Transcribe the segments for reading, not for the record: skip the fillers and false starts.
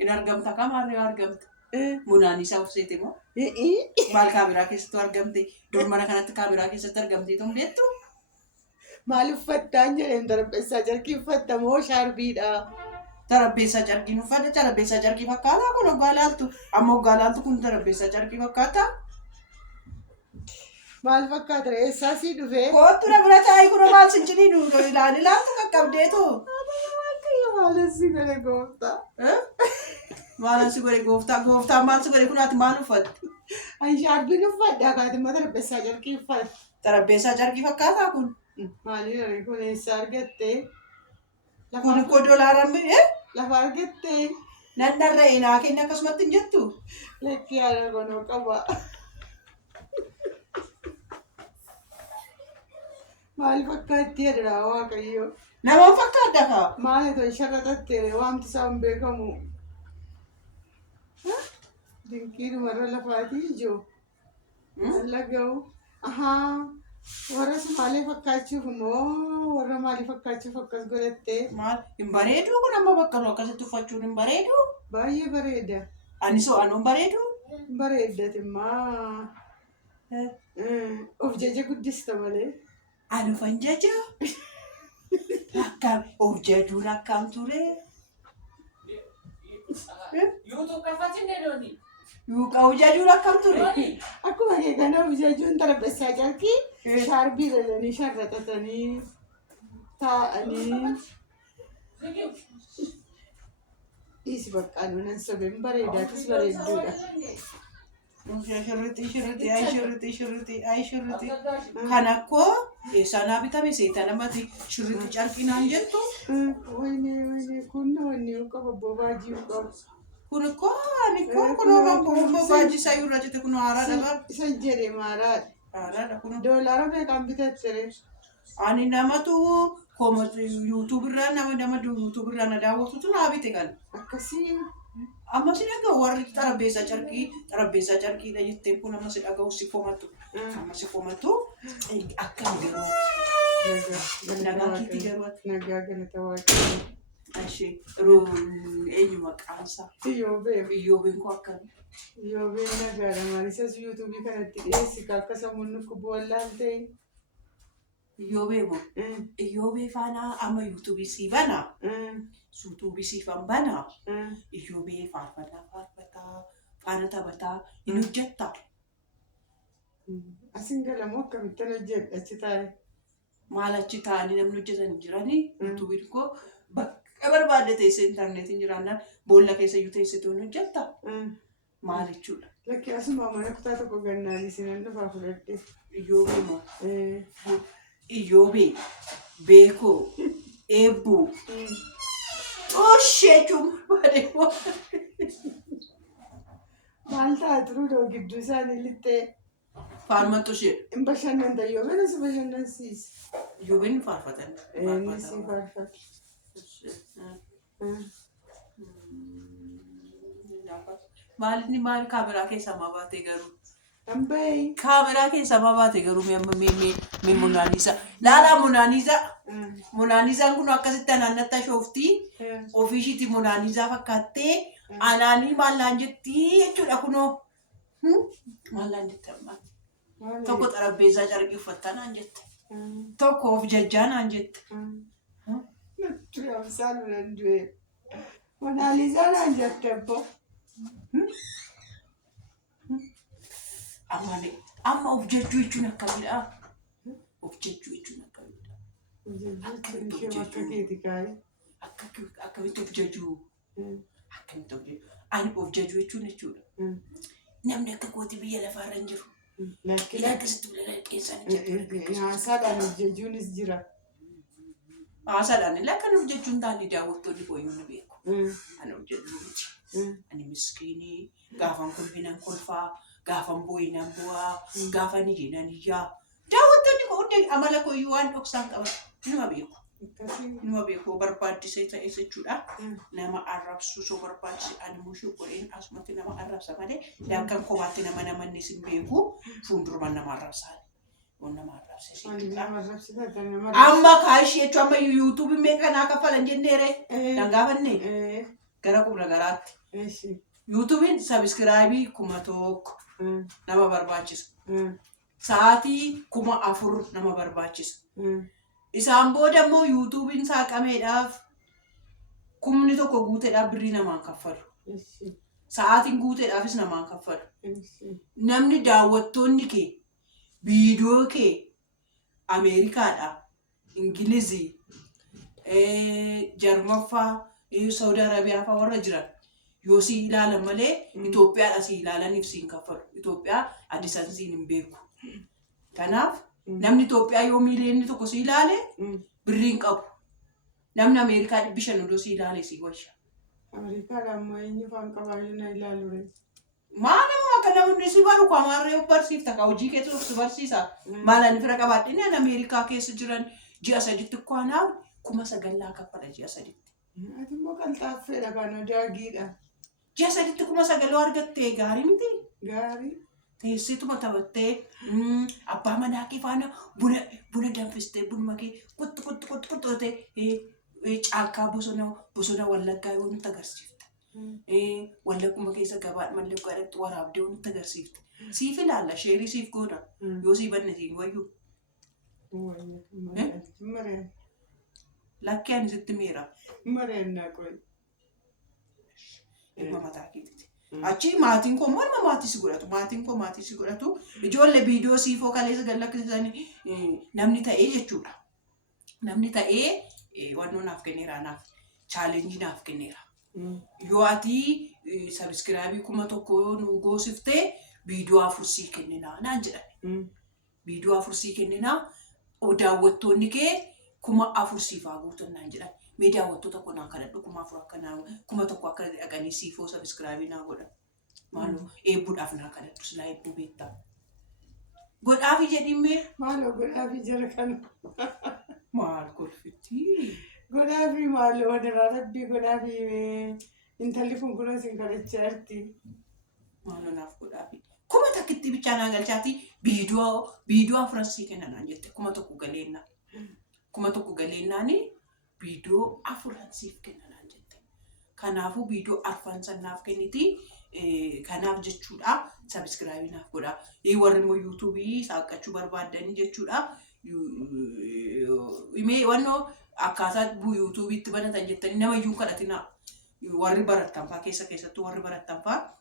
In argamta kamarree argamta. Munaan isaa ufseeti moo? Maal kaameraa keessatti argamte? Dur mana kanatti kaameraa keessatti argamte tun beektu? Maal uffattaan jedheen darabbeessaa jarkii uffatta moo shaarbiidha? Darabbeessaa jarkiin uffata darabbeessaa jarkii fakkaataa kun hoggaa laaltu. Amma hoggaa laaltu kun darabbeessaa jarkii fakkaataa? Maal fakkaata eessaa sii dhufee? Kootu na bira taa'ee kun maal sincinii nu ilaaltu qaqqabdeetu. Maalassi godhe gooftaa. Maalan si godhe gooftaan maal si godhe kun ati maal uffatte? Ani shaarbiin uffadha akaati immoo darabbeessaa jarkii uffata. Darabbeessaa jarkii fakkaataa kun? Maali kun eessaa argattee? Kun koo doolaaraan biyye? Lafa argattee? Nan dharra'ee naa kenna akkasumatti hin jettu? Lakkii haala gonoo qaba. Maal fakkaatti jedha waaqayyo? Nama fakkaadda kaa? Maali tol shaqaxattee waamti isaa hin beekamu? Dinqiidhumarra lafaatii ijoo? Laga'u? Ahaa. Warra Sumaalee fakkaachuuf moo warra maalii fakkaachuuf akkas godhattee? Maal hin bareedu kun amma bakka nu akkasitti uffachuun hin bareedu? Baay'ee bareeda. Anis anuun bareedu? Bareeddatimmaa. Of jaja guddista malee. Ani ufan jaja? Akkam of jajuun akkam ture? Yuutuu kafatinne dooni. Yuuqaa of jajuun akkam ture? Akkuma kee kana of jajuun darabbeessaa jarkii shaarbii lolanii sharraxatanii taa'anii. Dhiisi baqqaan nan sobeen bareedaatis bareedduudha. Shirriti. Kan akkoo eessaanaa bitame seeta namatti shirriti carqinaan jettu. Wayne kun wanni qaba boobaajii qaba. Kun akkoo ani kun boobaajii isaa irra jette kun haaraadha qaba. Isa jedhe maaraadha. Haaraadha kun. Doolaara meeqaan bitatte? Ani namatu YouTube irraa nama YouTube irraa na daawwatutu naa bite kan. Akkasii. Amma si dhaga'u warri xarabbeessaa carqiidha jettee kun amma si dhaga'u si komatu. Amma si komatu akkam garuuti. Nagaa kiitii garuuti. Nagaa galata waaqayyo. Ashee eenyu maqaan isaa? Iyyoobee. Iyyoobeen koo akkami? Iyyoobeen nagaadha maal isas yuutuubii kanatti dhiyeessi akka sammuun nuuf bu'allaan ta'e. Iyyoobee moo? Iyyoobee faana amma yuutuubii sii banaa? Yuutuubii siifan banaa? Iyyoobee faarfataa faana taphataa hin hojjettaa? Asin galamoo akkamittan hojjedha achi taa'e? Maal achi taa'anii namni hojjetan jiranii? Yuutuubiin koo bakka barbaadde teessee intarneetiin jiraannaan boolla keessa iyyuu teessee hojjettaa? Maal jechuudha? Lakkii asuma mana kutaa tokko gannaan isinan lafaa fudhadhe. Iyyoobee moo? Iyyoobee, beekoo, eebbuu. Oshee cumbaadheemoo. Maal ta'a turuu gidduu isaanii lixxee? Faarmattu ishee. Hin bashannanta Iyyoobeen asi bashannansiisa. Iyyoobeen faarfatan. Inni si faarfata. Maal kaameraa keessaa maa baatee garuu? Ambayii. Kaameraa keessaa maa baatee garuu mee Munaanisaa. Laalaa Munaanisaa. Munaaniisaan kun akkasitti anaannatti ashooftii. Ofiishiitti Munaanisaa fakkaattee anaanii maallaan jettii jechuudha kunoo. Maallaan jette ammaa. Tokko xarabbeessaa carqii uffattaa naan jette. Tokko of jajjaa naan jette. Nuti amsaan nan du'e. Munaanisaa naan jette abbo. Amma of jechuu jechuun akkamidha? Of jechuu jechuun akkamidha? Akkamitti of jechuu? Akkamitti of jechuu? Ani of jechuu jechuudha. Namni akka kooti biyya lafaarra hin jiru. Akkasitti bilalaa qeessaan hin jiru. Haasaadhaan of jechuunis jira. Haasaadhaan illee akkan of jechuun taa'anii daawwattoonni kooyyuu ni beeku. Ani of jechuu miti. Ani miskiinii gaafan kolfinaan kolfaa gaafan boo'inaan bu'aa gaafan ijjiinaan ijaa daawwattoonni hundi amala kooyyuu waan dhoksaan qaban nima beeku barbaachisee ta'e jechuudha. Nama arrabsu soo barbaachise ani mushuu qoreen asumatti nama arrabsa malee daankan kophaatti nama namanni sin beeku fuuldurumaan nama arrabsaa. Nama arrabse amma kaashii jechuun amma yuutuubii meeqa naa kaffalan jenneere nan gaafannee gara qubra garaatti. Eeshi. YouTube'n subscribe 1,000 nama barbaachisa. Sa'aatii 4,000 nama barbaachisa. Isaan booda immoo YouTube'n saaqameedhaaf 1,000 guuteedhaaf birrii namaan kaffalu. Sa'aatiin guuteedhaafis namaan kaffalu. Namni daawwattoonni kee viidiyoo kee Ameerikaadhaa, Ingilizii, Jarmaffaa, Saudi Arabiyaa fa'aa warra jiran yoo si ilaalan malee Itoophiyaadha si ilaalaniif siin kaffalu. Itoophiyaa addisansiin hin beeku. Kanaaf namni Itoophiyaa yoo miiliyoonni tokko si ilaale birriin qabu. Namni Ameerikaa 500 odoo si ilaale si wayya. Ameerikaadhaan ammoo eenyu faan qabaayyuu na ilaalu. Maanaam akka namni si baru kwaamarree barsiifta ka hojii keessa si barsiisa. Maalaan fira qabaadhini an Ameerikaa keessa jiran ji'a sadiitti kwaanaa 9,000 kaffala ji'a sadiitti. Ati immoo qalxaaffeedha kana daagiidha. Ji'a sadiitti 9,000 argattee gaarii miti? Gaarii. Teessituma taphattee abbaa manaa kee faana buna danfistee bunuma kee kuttu caakkaa bosona wallaggaa yoo nutti agarsiifte. Wallagguma keessa gabaadha mallee godhatti waraabdee yoo nutti agarsiifte. Siif ilaalla sheerii siif goona yoo sii banne siin wayyuu. Mareen. Lakkee ani sitti meera. Mareen naa qoy. Ilma mataa keetiiti. Achi maatiin koo morma maatii si godhatu. Maatiin koo maatii si godhatu. Ijoollee viidiyoo siifoo kaleessa gallakkisanii namni ta'ee jechuudha. Namni ta'ee wannoo naaf kenneera naaf chaalenjii naaf kenneera. Yoo ati subscribe 1,000 nu goosiftee viidiyoo 4 sii kenninaa naan jedhani. Viidiyoo 4 sii kenninaa daawwattoonni kee 4,000 siif haa guutan naan jedhani. Mee daawwattoota kun kan kadhadhu 4,000 akka naa 1,000 akka dhaqanii siifoo subscribe naa godhan. Maaloo eebbuudhaaf naa kadhadhu silaa eebbuu beektaa. Godhaafi jedhimee. Maaloo godhaafi jara kana. Maal kolfitti? Godhaafi maaloo wadaraa rabbii godhaafi intalli kun kunoo sin kadhachaa jirti. Maaloo naaf godhaafi. 1,000 bichaa naa galchaati viidiyoo 4 sii kennan jette 1,000 galeennaa. 1,000 galeennaani viidiyoo 4 siif kennan jette. Kanaafuu viidiyoo 4 sannaaf kenniti. Kanaaf jechuudha subscribe naaf godhaa. Warri immoo YouTube saaqachuu barbaadan jechuudha. Wannoo akkaataa YouTube itti banatan jettanii nama iyyuu kadhatinaa. Warri barattan fa'aa keessattuu warri barattan fa'aa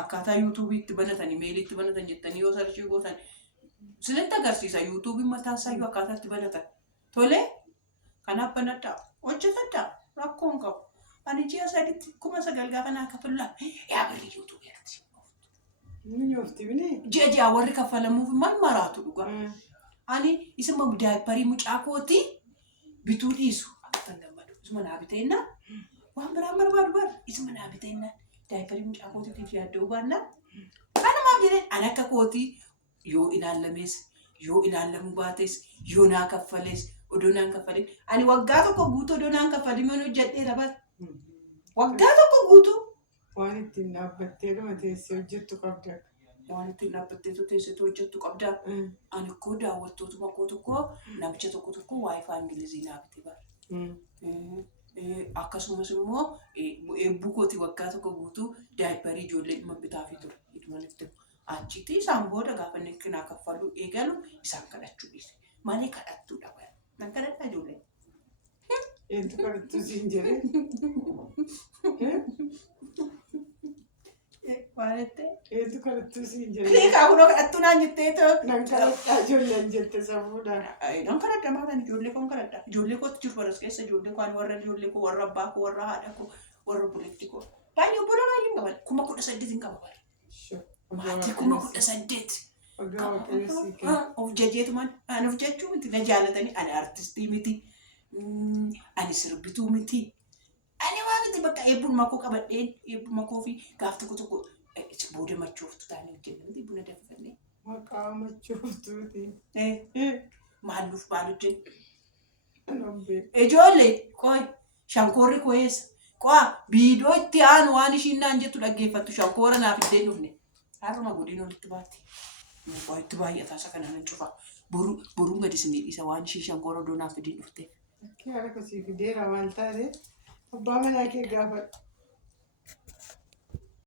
akkaataa YouTube itti banatan email itti banatan jettanii yoo sarchii gootan sinitti agarsiisa. YouTube mataan isaa iyyuu akkaataa itti banatan. Tolee kanaaf banadhaa hojjetadhaa rakkoo hin qabu. Ani ji'a sadiitti 9,000 gaafa naa kaffalaa yaa birrii YouTube irratti. Minyoofti bine. Ji'a warri kaffalamuuf maal maraatu dhugaa. Ani isuma daayipparii mucaa kooti bituu dhiisu akka gammadu. Isuma naa biteenna waan biraan barbaadu bara isuma naa biteenna daayipparii mucaa kootiitiif yaaddoo baannaa. Kanumaaf jedhee ani akka kootii yoo ilaalames yoo ilaalamuu baates yoo naa kaffales odoo naan kaffaleen ani waggaa tokko guutuu odoo naan kaffalin mana hojjedheera bara. Waggaa tokko guutuu. Waan ittiin dhaabbattee gama teessee hojjettu qabda. Waan ittiin dhaabbattee teessee hojjettu qabda. Ani koo daawwattootuma koo tokko namicha tokko waayifaa Ingilizii naa bitee bara. Akkasumas immoo eebbuu kooti waggaa tokko guutuu daayipparii ijoollee dhimma bitaafii ture. Achitti isaan booda gaafa inni naa kaffalu eegalu isaan kadhachuu dhiise. Malee kadhattuudha bara. Nan kadhadhaa ijoollee. Eentu kadhattuu siin jedhee? Maalittee? Eentu kadhattuu siin jedhee? Kaabunoo kadhattuu naan jettee ta'u. Nan kadhadhaa ijoolleen jette safuudha. Nan kadhadhaa maataan ijoollee koo kadhadhaa. Ijoollee kootu jiru baras keessa ijoollee koo warra ijoollee koo warra abbaa koo warra haadha koo warra buleetti koo. Baay'ee buna baay'ee qaban 18,000 hin qaba bara. Maatii 18,000. Of jajeetumaan ani of jechuu miti na jaalatanii ani artistii miti. Ani sirbituu miti. Ani waa miti bakka eebbuma koo qabadheen eebbuma koo fi gaaf tokko booda machooftu taanee hojjennee buna danfannee. Maqaa machooftuuti. Maalluuf maal hojjennu? Anobbe. Ijoollee qoy shankoorri koo eessa? Qo'a viidiyoo itti aanu waan ishiin naan jettu dhaggeeffattu shankoora naaf iddeen dhufne. Haruma godina walitti baatti. Itti baay'ataa isa kanaan cufa. Boruun gadi isin dhiisa waan ishee shankoora doonaa fidii dhufte. Akka yaada kosii fideera maal taate abbaa manaa kee gaafadhu.